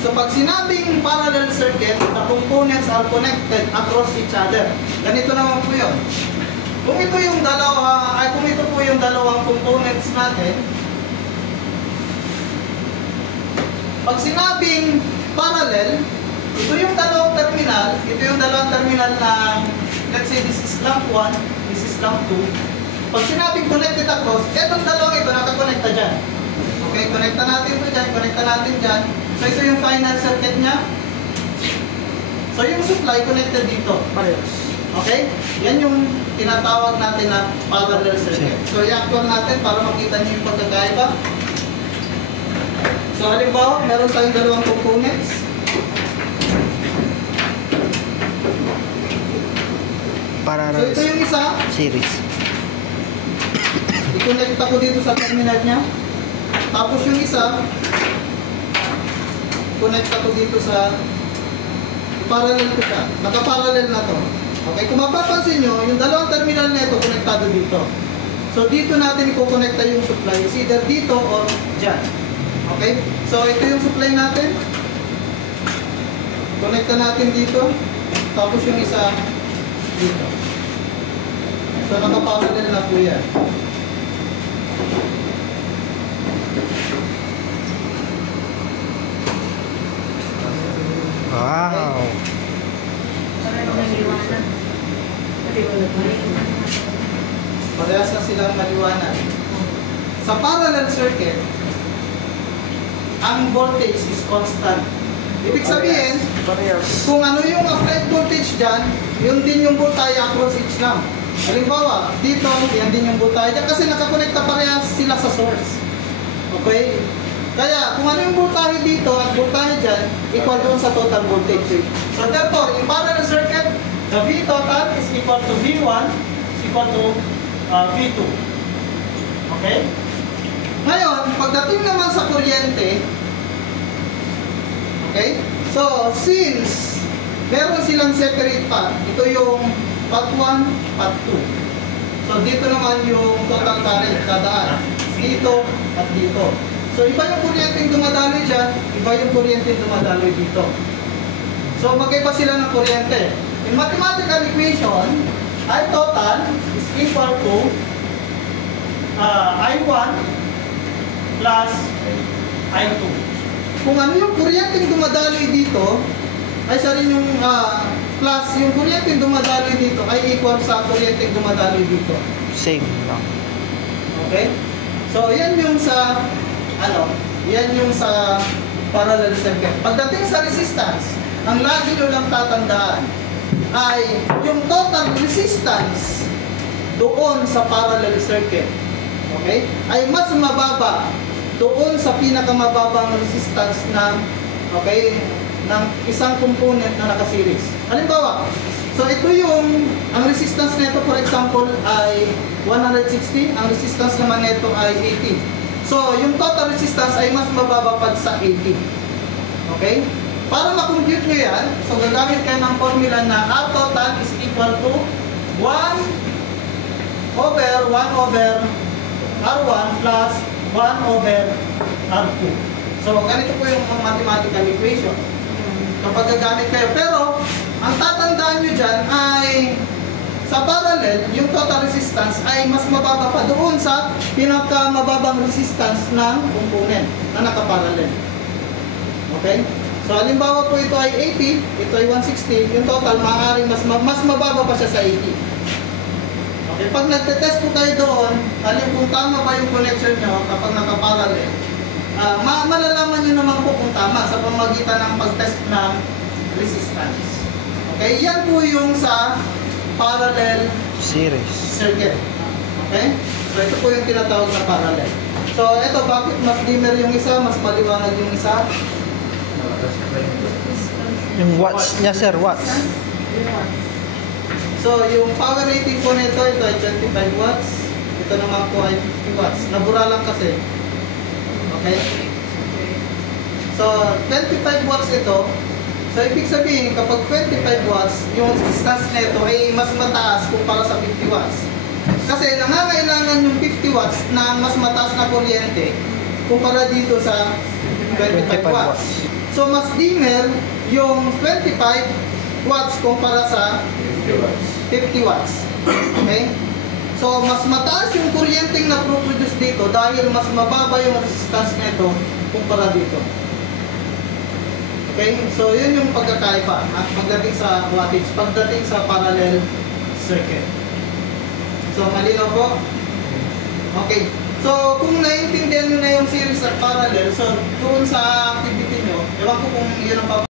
So pag sinabing parallel circuit, the components are connected across each other. Ganito naman po yun. Kung ito po yung dalawang components natin, pag sinabing parallel, ito yung dalawang terminal na, let's say this is lamp 1, this is lamp 2. Pag sinabing connected across, itong dalawang ito nakakonekta dyan. Okay, connecta natin ito dyan, connecta natin dyan. So ito yung final circuit niya. So yung supply connected dito. Okay? Yan yung tinatawag natin na parallel circuit. So i-actual natin para makita niyo yung pagkakaiba. So halimbawa, meron tayong dalawang components. So ito yung isa. Series. I-connect ako dito sa terminal niya. Tapos yung isa, connect ako dito sa parallel ko siya. Naka-parallel na to. Okay, kung mapapansin nyo, yung dalawang terminal na ito konektado dito. So dito natin i-connecta yung supply. Is either dito or dyan. Okay, so ito yung supply natin. Connecta natin dito. Tapos yung isa dito. So naka-parallel na po yan. Wow. Parehas na silang maliwanag. Sa parallel circuit, ang voltage is constant. Ibig sabihin, kung ano yung applied voltage dyan, yun din yung voltage across each lamp. Halimbawa, dito, yan din yung voltage dyan kasi nakakonekta parehas sila sa source. Okay? Kaya, kung ano yung voltage dito at voltage dyan, equal doon sa total voltage. So therefore, in parallel circuit, the V total is equal to V1 is equal to V2. Okay? Ngayon, pagdating naman sa kuryente, okay? So, since meron silang separate path, ito yung path 1, path 2. So, dito naman yung total current dadaan. Dito at dito. So, iba yung kuryente yung dumadaloy dyan, iba yung kuryente yung dumadaloy dito. So, magkaiba sila ng kuryente. In mathematical equation, I total is equal to I1 plus I2. Kung ano yung kuryenteng dumadaloy dito, ay siya rin yung plus yung kuryenteng dumadaloy dito ay equal sa kuryenteng dumadaloy dito. Same lang. Okay? So, yan yung sa yan yung sa parallel circuit. Pagdating sa resistance, ang lagi nyo lang tatandaan ay yung total resistance doon sa parallel circuit, okay, ay mas mababa doon sa pinakamababang resistance ng, okay, ng isang component na naka-series. Halimbawa, so ito yung, ang resistance nito for example ay 160, ang resistance naman nito ay 80. So, yung total resistance ay mas mababa pa sa 80. Okay? Para ma-compute nyo yan, so gagamit kayo ng formula na R total is equal to 1 over R1 plus 1 over R2. So, ganito po yung mathematical equation. Kapag gagamit kayo. Pero, ang tatandaan nyo dyan ay sa parallel, yung total resistance ay mas mababa pa doon sa pinakamababang resistance ng component na nakaparallel. Okay? So, halimbawa po ito ay 80, ito ay 160, yung total maaaring mas mababa pa siya sa 80. Okay? Pag nagtetest po kayo doon, kung tama ba yung connection nyo kapag nakaparallel, malalaman nyo naman po kung tama sa pamagitan ng pag-test ng resistance. Okay? Yan po yung sa parallel Series. circuit. Okay? So, ito po yung tinatawag na parallel. So, ito, bakit mas dimmer yung isa, mas maliwanag yung isa? Yung watts niya, sir, watts. So, yung power rating po nito, ito ay 25 watts. Ito naman po ay 50 watts. Nabura lang kasi. Okay? So, 25 watts ito. So, ibig sabihin, kapag 25 watts, yung resistance nito ay mas mataas kumpara sa 50 watts. Kasi nangangailangan yung 50 watts na mas mataas na kuryente kumpara dito sa 25 watts. So mas dimmer yung 25 watts kumpara sa 50 watts. Okay? So mas mataas yung kuryenteng na produce dito dahil mas mababa yung resistance nito kumpara dito. Okay? So yun yung pagkakaiba pagdating sa wattage, pagdating sa parallel circuit. So malinaw po? Okay. So kung naiintindihan nyo na yung series at parallel, so doon sa activity nyo, ewan ko kung yun ang